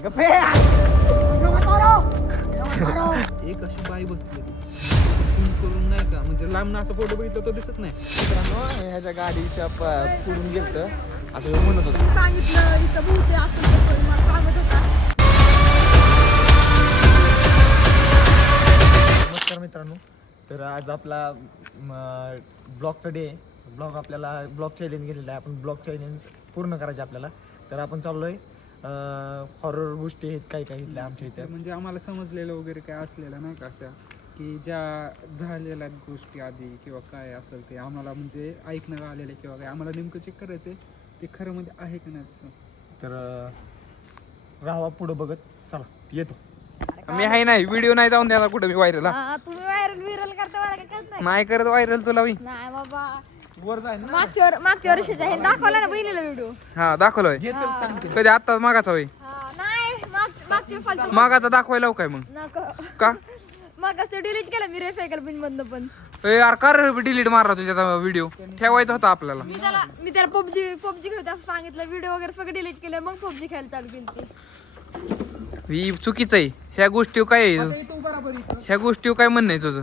एक अशी बाई बसली करून नाही का म्हणजे लांब असा फोटो बघितला तो दिसत नाही. मित्रांनो ह्याच्या गाडीच्या पुढून गेलं असं म्हणत होतं. सांगितलं इथं बहुते असं मला सांगत होता. नमस्कार मित्रांनो, तर आज आपला ब्लॉगचा डे. आपल्याला ब्लॉग चॅलेंज गेलेला आहे. आपण ब्लॉग चॅलेंज पूर्ण करायचे आपल्याला. तर आपण चाललोय हॉरर गोष्टी आहेत काही काही इथल्या आमच्या इथे. म्हणजे आम्हाला समजलेलं वगैरे काय असलेलं नाही का अशा की ज्या झालेल्या गोष्टी आधी किंवा काय असेल ते आम्हाला म्हणजे ऐकणं आलेलं किंवा काय आम्हाला नेमकं चेक करायचं ते खरं मध्ये आहे का नाही तसं. तर राहावा पुढं बघत. चला येतो. मी आहे नाही व्हिडिओ नाही जाऊन द्यायला कुठं मी व्हायरल तुम्ही व्हायरल करता मला काय कळत नाही करत व्हायरल तुला मी नाही बाबा. वर जाय ना. मागच्या वर्षीचा हे दाखवला ना बहिणीला व्हिडिओ. हा दाखवलोय कधी आत्ताच मागाचा होई नाही मागच्या सालचा मागाचा दाखवायला लावू काय मग नको का मागचं डिलीट केलं मी रेसायकल पिन मधनं पण. यार कर डिलीट मारला तुझ्या व्हिडिओ ठेवायचा होता आपल्याला. मी त्याला पबजी खेळतो असं सांगितलं. व्हिडिओ वगैरे सगळं डिलीट केलं मग पबजी खेळायला चालू केली. ही चुकीचं आहे. ह्या गोष्टी काय आहे? ह्या गोष्टी काय म्हणणं आहे तुझं?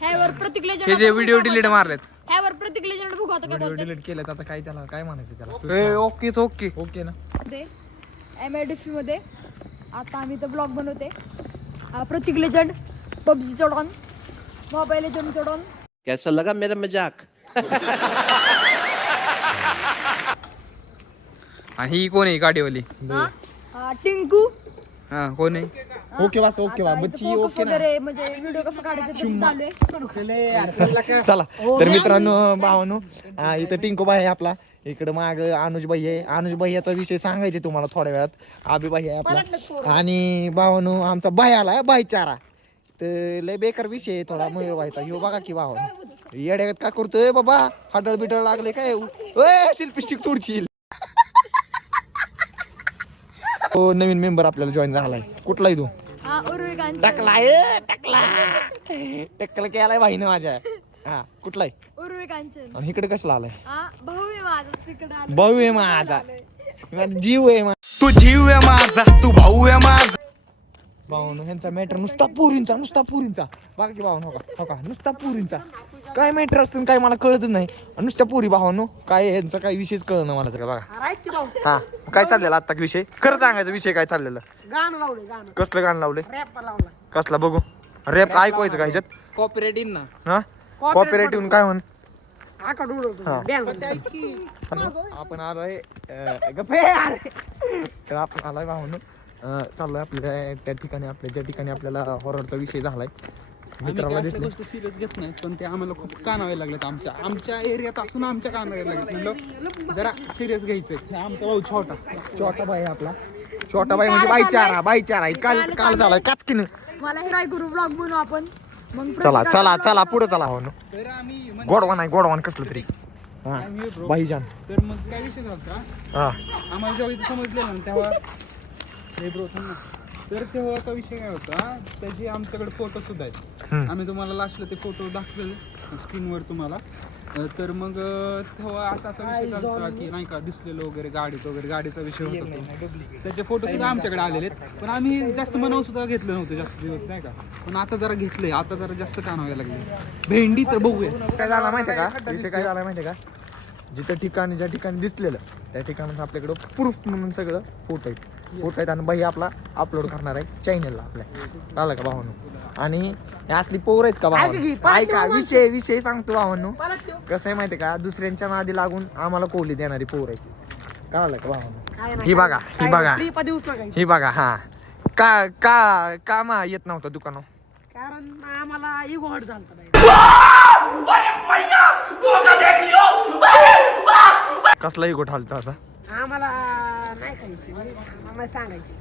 ह्यावर प्रत्येक हे लेजंड जे व्हिडिओ डिलीट मारलेत ह्यावर प्रत्येक लेजंड बघू आता काय बोलतात डिलीट केलं आता काय त्याला काय म्हणायचं त्याला. ओकेच ओके ओके ना. ते MIDC मध्ये आता आम्ही तर ब्लॉग बनवते. प्रत्येक लेजंड पबजी चढवून मोबाईल लेजंड चढवून. कैसा लगा मेरा मजाक? ही कोण आहे गाडीवाली? टिंकू हा कोण आहे? ओके वास ओके वा बच्ची फोकस ओके ना. वगैरे म्हणजे व्हिडिओ कसं काढायचं तसं चालू आहे. चला तर मित्रांनो भावानो इथं टिंको भाई आहे आपला. इकडं माग अनुज भाई आहे. अनुज भाईचा विषय सांगायचे तुम्हाला थोड्या वेळात. आबी भाई आहे आपला. आणि भावानो आमचा भाई आलाय भाईचारा. तर लय बेकार विषय आहे थोडा मयूर व्हायचा. ह्यो बघा की भावानो येड्यात का करतोय बाबा. हडळ बिडळ लागले काय शिल्पी स्टिक तोडची. हो नवीन मेंबर आपल्याला जॉईन झालाय. कुठलाय तू? टक्कल केलाय भाईने माझ्या. हा कुठलाय? आणि इकडे कसला आलाय? भाऊ आहे माझा तिकडे. भाऊ आहे माझा. जीव आहे तू जीव आहे माझा, तू भाऊ आहे माझा. भावानो ह्यांचा मॅटर नुसता पुरींचा बघा की भावानो. हो का नुसता पुरींचा काय मॅटर असतं काय मला कळतच नाही. नुसत्या पुरी भावानो काय ह्यांचा काय विषयच कळलं मला तर बघा. हा काय चाललेलं आता विषय खरं सांगायचा विषय काय चाललेलं? गाणं लावले गाणं कसलं गाणं लावलंय? रॅप लावला. कसला बघू रॅप ऐकवायचं का ह्याच्यात? कॉपरेट इन ना हा कॉपरेटिव्ह काय म्हण. आकाड उडवतो हा. बँग आपण आलोय तर आपण आलोय भावानो. चाललोय आपल्या त्या ठिकाणी ज्या ठिकाणी आपल्याला हॉररचा विषय झालाय. मित्राला आम्ही दिसलं गोष्टी सिरियस घेत नाही पण ते आम्हाला खूप कानावे लागलेत. आमच्या एरियात असून आमच्या कानावे लागलेत. म्हणलं जरा सिरियस घ्यायचं. आमचा भाऊ छोटा भाई आपला. छोटा भाई म्हणजे बाईचारा काल झालाय काचकीन. मला हे राय गुरु ब्लॉग बनवू आपण मग. चला पुढे चला भावानो. तर आम्ही गोडवान कसलं तरी. हा भाईजान. तर मग काय विषय झाला हा आम्हाला जेव्हा इथे समजलं ना तेव्हा हे ब्रो थांब ना. तर तेव्हाचा विषय काय होता त्याचे आमच्याकडे फोटो सुद्धा आहेत. आम्ही तुम्हाला लास्टला ते फोटो दाखवले स्क्रीनवर तुम्हाला. तर मग तेव्हा असा विषय चालता की नाही का दिसलेलं वगैरे गाडीचा विषय होता तो. त्याचे फोटो सुद्धा आमच्याकडे आलेले आहेत पण आम्ही जास्त मनावर सुद्धा घेतलं नव्हतं जास्त दिवस नाही का. पण आता जरा घेतलंय. आता जरा जास्त कानावे लागले. भेंडी तर बघूया काय झाला माहितीये का विषय काय झाला माहितीये का. ज्या ठिकाणी दिसलेलं त्या ठिकाणी आपल्याकडं प्रूफ म्हणून सगळं फोटो आहेत आणि बाई आपला अपलोड करणार आहे चॅनलला आपल्या. कळलं का भावानो? आणि असली पोर आहेत का भावानो? ऐका विषय सांगतो भावानो. कसं आहे माहितीये का दुसऱ्यांच्या नादी लागून आम्हाला कोहली देणारी पोर आहे. कळलं का भावानो? ही बघा हा का मा येत नव्हता दुकानावर. कारण आम्हाला इगो हट झालता नाही. कसला इगो ठालता आता? आम्हाला नाही खायची आम्हाला सांगायची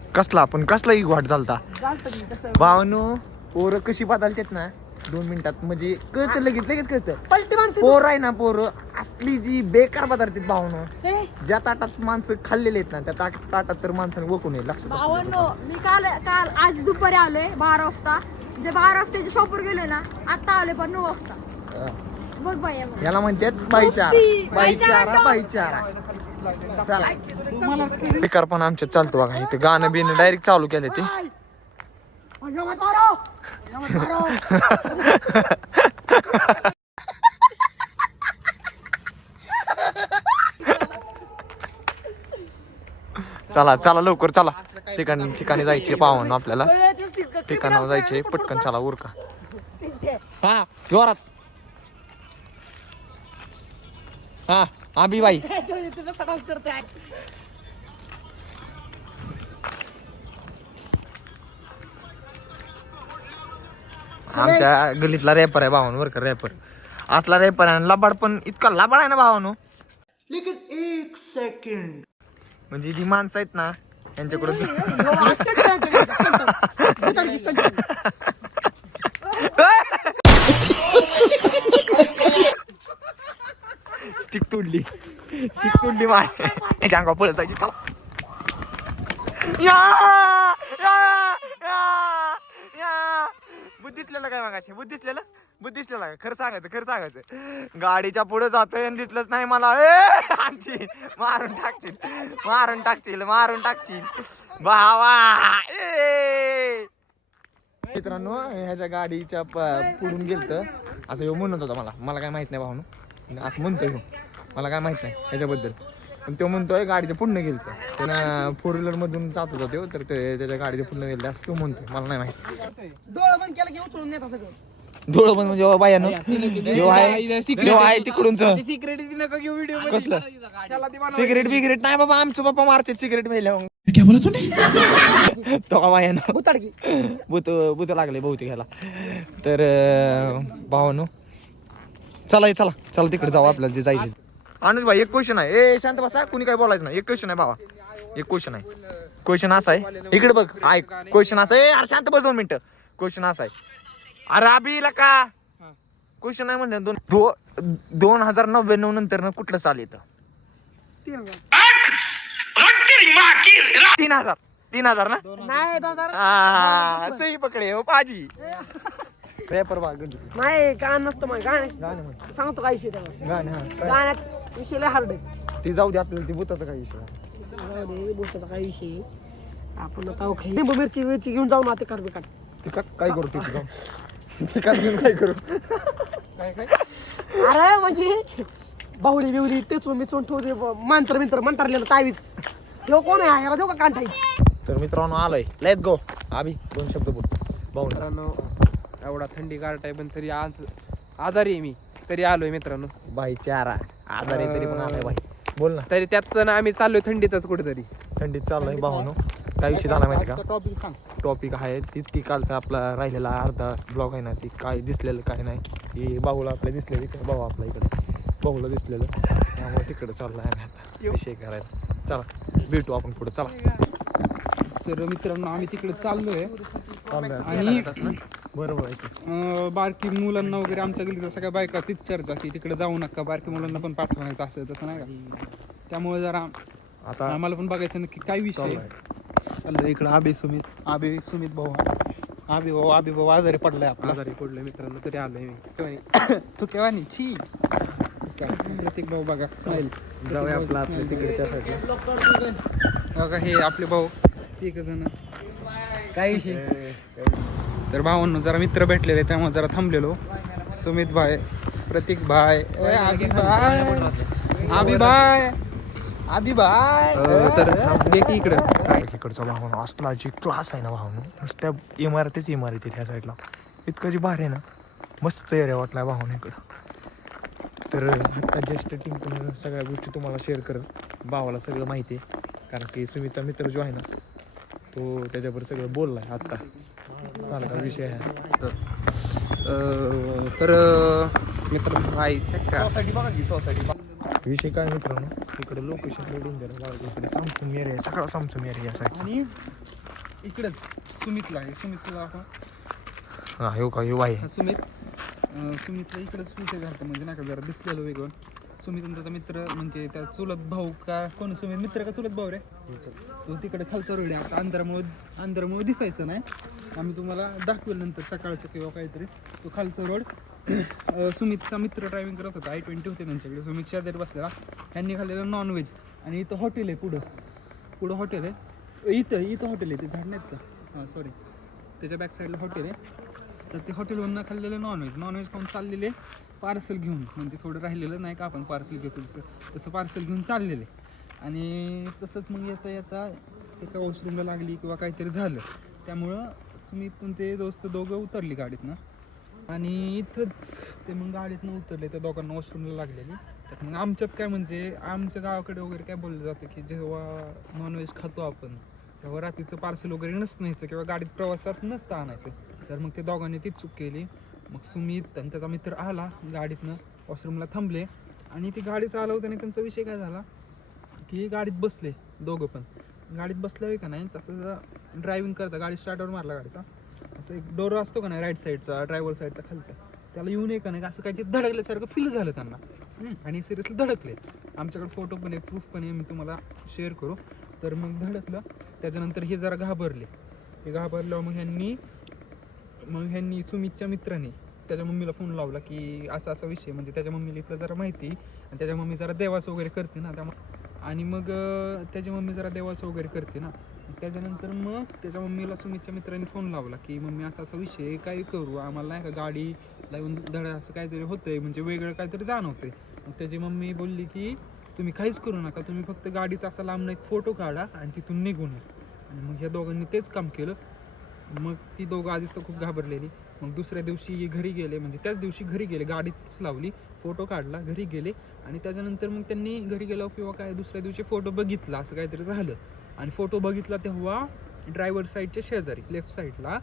कसला इगो हट झालता चालतं की तसं. भावानो. पोरं कशी बदलतात ना 2 मिनिटात म्हणजे कळतं लगेच कळतं. पलटी माणसं पोर आहे ना पोरं असली जी बेकार पदार्थात भावनो. हे ज्या ताटात माणसं खाल्लेले आहेत ना त्या ताटात तर माणसाने वकून येईल लक्षात असू दे. भावांनो मी काल आज दुपारी आलोय 12 वाजता. जे 12 वाजता शॉपवर गेलोय ना आता आलोय पण 9 वाजता. बघ बाई याला म्हणतात बाईचारा. चला तुम्हाला सगळी- बेकार पण आमच्यात चालतो बघा इथे गाणं बिणं डायरेक्ट चालू केले ते चला चला लवकर चला ठिकाणी जायचे पाहून आपल्याला ठिकाणावर जायचे पटकन चला उरका हा जोरात हा आबी बाई आमच्या गलीतला रॅपर आहे भावानो वर का रॅपर असला रॅपर आहे लबाड पण इतका लबाड आहे ना भावानो लेकिन 1 सेकंड म्हणजे जी माणसं आहेत ना यांच्याकडून स्टिक तोडली माय अंगा पळत जायची चला बुद्धिसलेलं काय मागाशी बुद्धिसलेलं काय खरं सांगायचं गाडीच्या पुढे जातोय आणि दिसलंच नाही मला आमची मारून टाकशील भावा मित्रांनो ह्याच्या गाडीच्या पुढून गेलत असं ह्यो म्हणत होता मला काय माहित नाही भावानो असं म्हणतोय मला काय माहित नाही ह्याच्याबद्दल पण तो म्हणतोय गाडीच्या पुढनं गेलत त्यानं 4 व्हीलर मधून जात होता तो तर त्याच्या गाडीच्या पुढनं गेलं असं तो म्हणतोय मला नाही माहिती डोळा बंद केला की उचलून नेता सगळं डोळं पण म्हणजे बायानो आहे तिकडून सिक्रेट नका घेऊ व्हिडिओ कसलं त्याला ती बनवा. सिगरेट बिगरेट नाही बाबा आमचं बाप्पा मारते सिगरेट पहिल्या तो का बायानो भुताडकी बुत लागले बहुतेक ह्याला तर भावानो चला तिकडे जाऊ आपल्याला जे जायचे अनुज भाई एक क्वेश्चन आहे ए शांत बसा कुणी काय बोलायचं नाही एक क्वेश्चन आहे भावा एक क्वेश्चन असा आहे इकडे बघ ऐक क्वेश्चन असा आहे अरे शांत बस 2 मिनिटं क्वेश्चन असा आहे अरे अभिला का क्वेश्चन आहे म्हणलं 2099 नंतर ना कुठलं साल येतं 3000 ना नाही 2000 हा सही पकडे हो पाजी रॅपर भाग नाही गाणं नसतं मग गाणे सांगतो काय विषय त्याला गाणे हा गाण्यात विषय लय हार्ड आहे ती जाऊ दे आपल्याला ती भूताचा काही विषय जाऊ दे गोष्टीचा काय विषय आहे. आपण आता लिंबू मिरची घेऊन जाऊ ना ते काढ ती काय करू ती जाऊ ती काय करू अरे म्हणजे बाहुली बिवली टेचून मिचून ठेवते मंत्र म्हणतारलेलं तावीज ह्यो कोण आहे याला देऊ का कांठाई तर मित्रांनो आलोय लेट्स गो आबी 2 शब्द बोल भाऊ मित्रांनो एवढा थंडी गारठ आहे पण तरी आज आजारी आहे मी तरी आलोय मित्रांनो भाई चारा आजारी तरी पण आलाय भाई बोल ना तरी त्यात आम्ही चाललोय थंडीतच कुठेतरी थंडीत चाललोय भावानो काय विषय झाला माहिती का टॉपिक सांग टॉपिक आहे तीच की कालचा आपला राहिलेला अर्धा ब्लॉग आहे ना ती काय दिसलेलं काय नाही की भाऊला आपल्या दिसलेलं इकडे भाऊ आपल्या इकडे भाऊला दिसलेलं त्यामुळे तिकडे चाललाय आम्ही आता विषय करायला चला भेटू आपण पुढे चला तर मित्रांनो आम्ही तिकडे चाललोय चाललंय आणि बरोबर आहे बारकी मुलांना वगैरे आमच्या गल्लीच्या सगळ्या बायका तीच चर्चा की तिकडे जाऊ नका बारकी मुलांना पण पाठवण्याचं असं तसं नाही का त्यामुळे जरा आता आम्हाला पण बघायचं नक्की काय विषय आहे. चाललंय इकडं आबी सुमित भाऊ आबी भाऊ आजारी पडलाय आपला आजारी पडलाय मित्रांनो तरी आलोय मी तू केव्हा नाही छी प्रत्येक भाऊ बघा स्माईल जाऊया आपला आपल्या तिकडे त्यासाठी बघा हे आपले भाऊ एक जण काय विषय तर भावांनो जरा मित्र भेटलेले त्यामुळे जरा थांबलेलो सुमित भाई प्रतीक भाई आबी भाई तर इकडचा भावना असला जी क्लास आहे ना भावना नुसत्या इमारती ह्या साईडला इतकं जी भारी आहे ना मस्त एरिया वाटलाय भावना इकडं तर आता जस्ट टिंकून सगळ्या गोष्टी तुम्हाला शेअर करत भावाला सगळं माहिती आहे कारण की सुमितचा मित्र जो आहे ना तो त्याच्यावर सगळं बोललाय आत्ता झाला का विषय आहे तर मित्र भाई सोसायटी विषय काय मित्रांनो इकडे लोकेशन डेंजर इकडे सामसुंग एरिया सगळा सामसुंग एरिया साईडचा आणि इकडेच सुमितला आपण हा हो का हो भाई सुमितला इकडेच विषय घालतो म्हणजे नाही का जरा दिसलेलं वेगळं सुमित त्याचा मित्र म्हणजे त्या चुलत भाऊ का कोण सुमित मित्र का चुलत भाऊ रे तो तिकडे खालचा रोड आहे आता अंधारामुळे दिसायचं नाही आम्ही तुम्हाला दाखवेल नंतर सकाळचं किंवा काहीतरी तो खालचा रोड सुमितचा मित्र ड्रायव्हिंग करत होता I-20 होते त्यांच्याकडे सुमित शेजारी बसलेला त्यांनी खाल्लेलं नॉनव्हेज आणि इथं हॉटेल आहे पुढं हॉटेल आहे. इथं हॉटेल आहे, ते झाड नाहीत का, हां सॉरी, त्याच्या बॅक साईडला हॉटेल आहे. तर ते हॉटेलवरून खाल्लेलं नॉनव्हेज खाऊन चाललेले पार्सल घेऊन, म्हणजे थोडं राहिलेलं नाही का आपण पार्सल घेतो तसं पार्सल घेऊन चाललेले. आणि तसंच मग येता एका वॉशरूमला लागली किंवा काहीतरी झालं, त्यामुळं सुमित ते दोस्त दोघं उतरली गाडीतनं. आणि इथंच ते मग गाडीतनं उतरले, त्या दोघांना वॉशरूमला लागलेली. तर मग आमच्यात काय म्हणजे आमच्या गावाकडे वगैरे काय बोललं जातं की जेव्हा नॉनव्हेज खातो आपण तेव्हा रात्रीचं पार्सल वगैरे नसतं किंवा गाडीत प्रवासात नसतं आणायचं. तर मग ते दोघांनी ती चूक केली. मग सुमित आणि त्याचा मित्र आला गाडीतनं, वॉशरूमला थांबले आणि ती गाडी चालवताना त्यांचा विषय काय झाला की गाडीत बसले दोघं पण. गाडीत बसल्यावर का नाही तसं ड्रायव्हिंग करता गाडी स्टार्टवर मारला गाडीचा, असं एक डोर असतो का नाही राईट साईडचा, ड्रायव्हर साईडचा खालचा, त्याला येऊन का नाही असं काहीतरी धडकल्यासारखं फील झालं त्यांना. आणि सिरियसली धडकले. आमच्याकडे फोटो पण आहे, प्रूफ पण आहे, मी तुम्हाला शेअर करू. तर मग धडकलं. त्याच्यानंतर हे जरा घाबरले. हे घाबरल्यावर मग ह्यांनी सुमितच्या मित्राने त्याच्या मम्मीला फोन लावला की असा विषय, म्हणजे त्याच्या मम्मीला इथलं जरा माहिती आणि त्याच्या मम्मी जरा देवाचं वगैरे करते ना, आणि मग त्याची मम्मी जरा देवाचं वगैरे करते ना. त्याच्यानंतर मग त्याच्या मम्मीला सुमितच्या मित्रांनी फोन लावला की मम्मी असा विषय काय करू, आम्हाला नाही का गाडीला येऊन धडा असं काहीतरी होतंय, म्हणजे वेगळं काहीतरी जाणवतंय. मग त्याची मम्मी बोलली की तुम्ही काहीच करू नका, तुम्ही फक्त गाडीचा असा लांबनं एक फोटो काढा आणि तिथून निघून या. आणि मग ह्या दोघांनी तेच काम केलं. मग ती दोघं आधीच तर खूप घाबरलेली. मग दुसऱ्या दिवशी घरी गेले, म्हणजे त्याच दिवशी घरी गेले, गाडीच लावली, फोटो काढला, घरी गेले. आणि त्याच्यानंतर मग त्यांनी घरी गेलो किंवा काय दुसऱ्या दिवशी फोटो बघितला, असं काहीतरी झालं. आणि फोटो बघितला तेव्हा ड्रायव्हर साईडच्या शेजारी लेफ्ट साईडला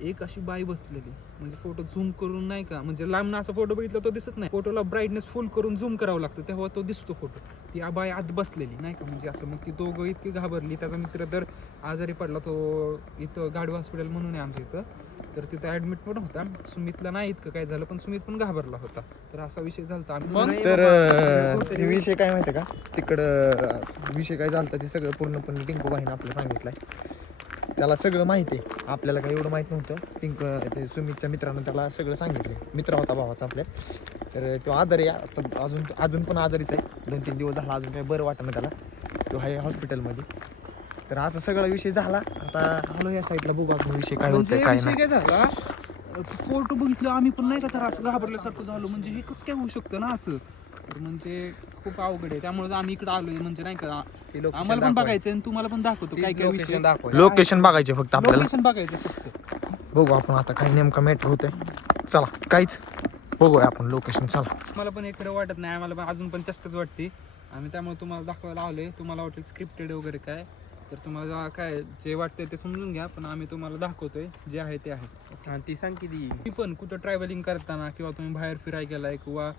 एक अशी बाई बसलेली. म्हणजे फोटो झूम करून नाही का, म्हणजे लांबनं असा फोटो बघितला तो दिसत नाही, फोटोला ब्राईटनेस फुल करून झूम करावं लागतं तेव्हा तो दिसतो फोटो. ती बाई आत बसलेली नाही का, म्हणजे असं. मग ती दोघं इतकी घाबरली. त्याचा मित्र तर आजारी पडला, तो इथं गाडवे हॉस्पिटल म्हणून आहे आमच्या इथं, तर तिथं ॲडमिट पण होता. सुमितला नाही इतकं काय झालं, पण सुमित पण घाबरला होता. तर असा विषय झाला. तर विषय काय माहिती आहे का, तिकडं विषय काय झाला ते सगळं पूर्णपणे टिंकू बाईनं आपल्याला सांगितलंय. त्याला सगळं माहिती आहे, आपल्याला काही एवढं माहीत नव्हतं. ते सुमितच्या मित्रानं त्याला सगळं सांगितलं. मित्र होता भावाचा आपल्या. तर तो आजारी आहे, अजून पण आजारीच आहे. 2-3 दिवस झाला, अजून काही बरं वाटतं त्याला. तो आहे हॉस्पिटलमध्ये. तर असा सगळा विषय झाला. आता आलो या साईडला बघू आपण विषय काय होतं काय नाही. काय झाला, फोटो बघितलं आम्ही पण नाही का जरा असं घाबरल्यासारखं झालं, म्हणजे हे कसं काय होऊ शकतं ना असं. तर म्हणजे खूप अवघड आहे. त्यामुळे आम्ही इकडे आलोय, म्हणजे नाही का आम्हाला पण बघायचं आणि तुम्हाला पण दाखवतो काय काय विषय. लोकेशन बघायचे फक्त आपल्याला, लोकेशन बघायचं फक्त. बघू आपण आता काय नेमका मॅटर होतंय. चला काहीच बघूया आपण लोकेशन. चला. मला पण एक खरं वाटत नाही, आम्हाला पण अजून पण चष्टच वाटते. आम्ही त्यामुळे तुम्हाला दाखवायला आलोय. तुम्हाला वाटेल स्क्रिप्टेड वगैरे काय, तर तुम्हाला काय जे वाटतंय ते समजून घ्या, पण आम्ही तुम्हाला दाखवतोय जे आहे ते आहे. ती सांग किती ती पण कुठं ट्रॅव्हलिंग करताना किंवा तुम्ही बाहेर फिरायला गेलाय किंवा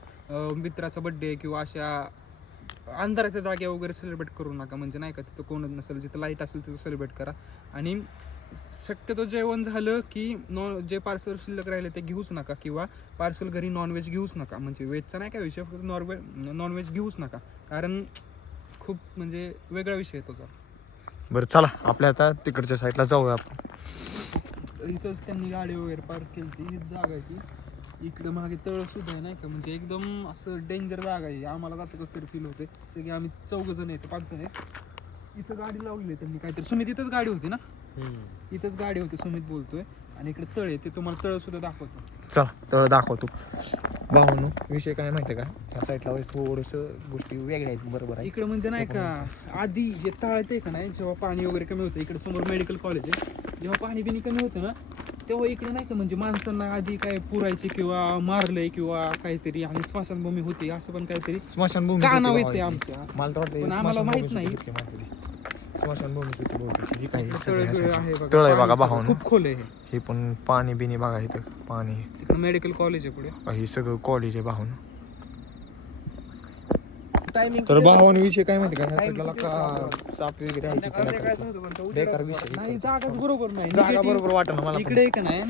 मित्राचा बड्डे किंवा अशा अंधाराच्या जाग्या वगैरे सेलिब्रेट करू नका. म्हणजे नाही का तिथं कोणच नसेल, जिथं लाईट असेल तिथं सेलिब्रेट करा. आणि शक्यतो जेवण झालं की जे पार्सल शिल्लक राहिले ते घेऊच नका, किंवा पार्सल घरी नॉनव्हेज घेऊच नका. म्हणजे व्हेजचा नाही काय विषय, फक्त नॉनव्हेज घेऊच नका, कारण खूप म्हणजे वेगळा विषय आहे तो. बरं चला आपल्या आता तिकडच्या साईडला जाऊया आपण. इथंच त्यांनी गाडी वगैरे पार्क केली ती, हीच जागा आहे ती. इकडे मागे तळ सुद्धा आहे नाही का, म्हणजे एकदम असं डेंजर जागा आहे. आम्हाला जातं कसं तरी फील होते. सगळे आम्ही 4 जण आहेत, 5 जण आहेत. इथं गाडी लावली त्यांनी काहीतरी. सुमित इथंच गाडी होती ना, इथंच गाडी होती सुमित बोलतोय. आणि इकडे तळ आहे, ते तुम्हाला तळ सुद्धा दाखवतो. चला तळ दाखवतो. भावांनो विषय काय माहिती आहे का, ह्या साईडला थोडंसं गोष्टी वेगळ्या आहेत. बरोबर आहे. इकडे म्हणजे नाही का आधी हे तळायचं आहे का नाही, जेव्हा पाणी वगैरे कमी होतं, इकडे समोर मेडिकल कॉलेज आहे, जेव्हा पाणी बिणी कमी होतं ना तेव्हा इकडे नाही का म्हणजे माणसांना आधी काय पुरायचे किंवा मारलंय किंवा काहीतरी, आणि स्मशानभूमी होती असं पण काहीतरी स्मशानभूमी का नाव येते आमच्या, मला तर वाटतं पण आम्हाला माहित नाही. स्मशानभूमी ही काही आहे तळ आहे बघा भावांनो. खूप खोल आहे हे पण पाणी बिनी बघा, इथं पाणी. तिकडे मेडिकल कॉलेज आहे पुढे, हे सगळं कॉलेज आहे भावांनो. टायमिंग तर भावांनो विषय काय माहिती का, ह्या साईडला का साप वगैरे आहे तिकडे. बेकार विषय. नाही जागाच बरोबर नाही. जागा बरोबर वाटत ना मला. इकडे का नाही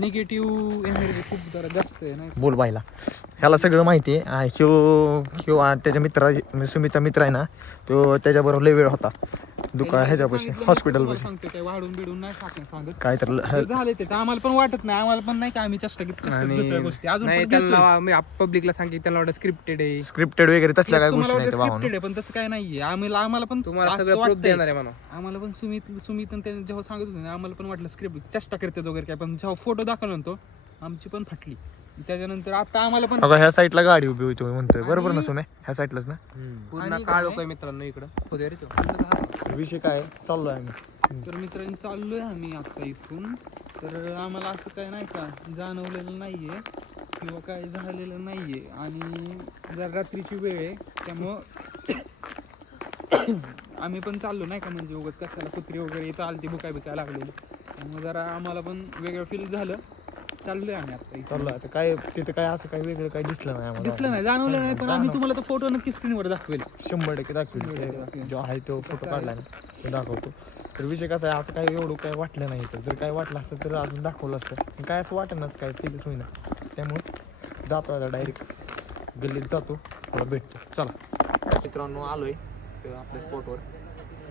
निगेटिव्ह एनर्जी खूप जरा जास्त आहे ना. बोल बायला. ह्याला सगळं माहिती आहे. ह्यो त्याच्या मित्रा सुमीचा मित्र आहे ना, तो त्याच्याबरोबर लय वेळ होता ह्याच्यापाशी हॉस्पिटलपाशी. सांगतो काय वाढून बिडून नाही सांगत काय तर ते झाले ते आम्हाला पण वाटत नाही, आम्हाला पण नाही का आम्ही चेष्टा घेतोय गोष्टी अजून नाही पण घेतोय. त्यांना मी पब्लिकला सांगितलं त्यांना वाटत स्क्रिप्टेड आहे, स्क्रिप्टेड वगैरे तसल्या काय गोष्टी नाही तुम्हाला भावानं. scripted आहे, पण तसं काय नाहीये. आम्हाला पण तुम्हाला सगळं वाटतंय. प्रूफ देणार आहे म्हणा. आम्हाला पण सुमित आणि त्यांनी जेव्हा सांगत होते ना, आम्हाला पण वाटलं स्क्रिप्ट चेष्टा करतात वगैरे काय, पण जेव्हा फोटो दाखवला ना तो आमची पण फाटली. त्याच्यानंतर आता आम्हाला पण बघा ह्या साईडला गाडी उभी होती म्हणतोय, बरोबर ना सुमे? ह्या साईडलाच ना. पूर्ण आणि काळोख काय? आहे मित्रांनो इकडं. होते रे तो. विषय काय चाललोय आम्ही. तर मित्रांनी चाललोय आम्ही आता इथून. तर आम्हाला असं काय नाही का जाणवलेलं नाहीये किंवा काय झालेलं नाहीये, आणि जर रात्रीची वेळ आहे त्यामुळं आम्ही पण चाललो नाही का, म्हणजे उगाच कशाला कुत्री वगैरे इथं आलती बिकाय लागलेली, त्यामुळे जरा आम्हाला पण वेगळं फील झालं. चाललोय आम्ही आता इथून. चाललोय आता. काय तिथं काय असं काही वेगळं काही दिसलं नाही आम्हाला. दिसलं नाही, जाणवलं नाही, पण आम्ही तुम्हाला तो फोटो नक्की स्क्रीनवर दाखवेल. 100% दाखवेल. जो आहे तो फोटो काढलाय ना तो दाखवतो. तर विषय कसा आहे, असं काही एवढं काय वाटलं नाही. तर जर काय वाटलं असतं तर अजून दाखवलं असतं, पण काय असं वाटेनाच, काय फीलच होईना. त्यामुळे जातो आता डायरेक्ट गल्लीत जातो, थोडा भेटतो. चला मित्रांनो, आलोय तर आपल्या स्पॉटवर.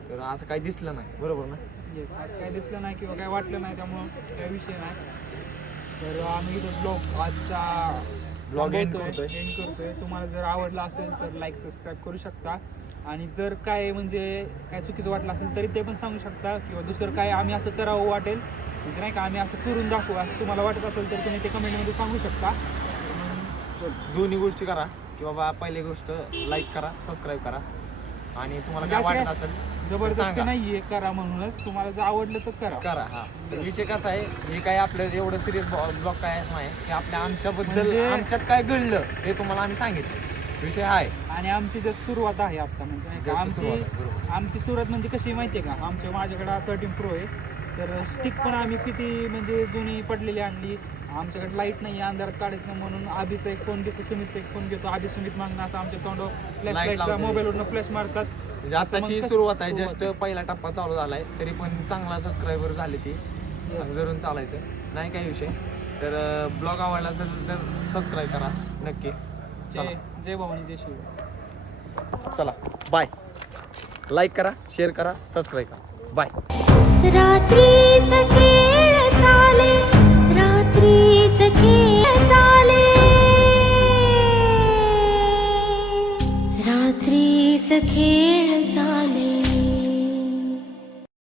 तर असं काही दिसलं नाही, बरोबर ना? येस, आज काय दिसलं नाही किंवा काय वाटलं नाही, त्यामुळं काय विषय नाही. तर आम्ही इथं आजचा ब्लॉग एंड करतोय. तुम्हाला जर आवडला असेल तर लाईक सबस्क्राईब करू शकता, आणि जर काय म्हणजे काय चुकीचं वाटलं असेल तरी ते पण सांगू शकता, किंवा दुसरं काय आम्ही असं करावं वाटेल म्हणजे नाही का आम्ही असं करून दाखवू असं तुम्हाला वाटत असेल तर तुम्ही ते कमेंटमध्ये सांगू शकता. दोन्ही गोष्टी करा, की बाबा पहिली गोष्ट लाईक करा, सबस्क्राईब करा, आणि तुम्हाला काय वाटत असेल जबरदस्ती सांगा. नाहीये, करा म्हणूनच. तुम्हाला जर आवडलं तर करा. करा. हा, तर विषय कसा आहे, हे काय आपल्या एवढं सिरियस ब्लॉग काय नाही की आमच्याबद्दल म्हणजे- आमच्यात काय घडलं हे तुम्हाला आम्ही सांगितलं. विषय आहे आणि आमची जर सुरुवात आहे आता, म्हणजे नाही का Just सुरुवात आहे, बरोबर. आमची सुरुवात म्हणजे कशी माहिती आहे का, माझ्याकडे 13 Pro आहे. तर स्टिक पण आम्ही किती म्हणजे जुनी पडलेली आणली. आमच्याकडे लाईट नाही, अंधारात काढायचं नाही म्हणून आधीचा एक फोन घेतो, सुमितचा एक फोन घेतो. आधी सुमित मागणं असं आमच्या तोंडावर फ्लॅश लाईटचा लावलेली. मोबाईलवरनं फ्लॅश मारतात. म्हणजे आताशी सुरुवात आहे, जस्ट पहिला टप्पा चालू झालाय, तरी पण चांगला सबस्क्रायबर झाले ती. असं धरून चालायचं नाही काही विषय. तर ब्लॉग आवडला असेल तर सबस्क्राईब करा नक्की. जय भवानी, जय शिव. चला बाय. लाईक करा, शेअर करा, सबस्क्राईब करा. बाय. रात्रीच खेळ चाले, रात्रीच खेळ चाले, रात्रीच खेळ चाले.